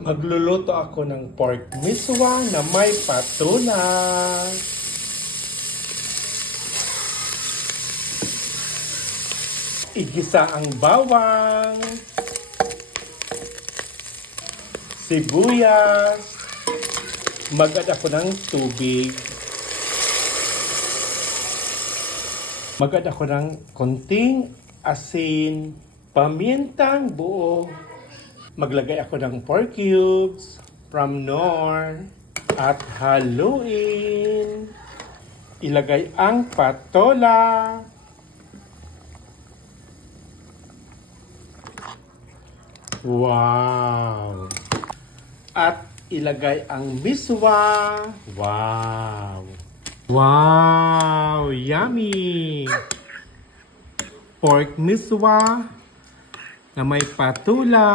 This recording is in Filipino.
Magluluto ako ng pork miswa na may patula. Igisa ang bawang, sibuyas, mag-add ako ng tubig. Mag-add ako ng konting asin, pamintang buo. Maglagay ako ng pork cubes from Knorr at haluin. Ilagay ang patola. Wow! At ilagay ang miswa. Wow! Wow! Yummy! Pork miswa na may patula.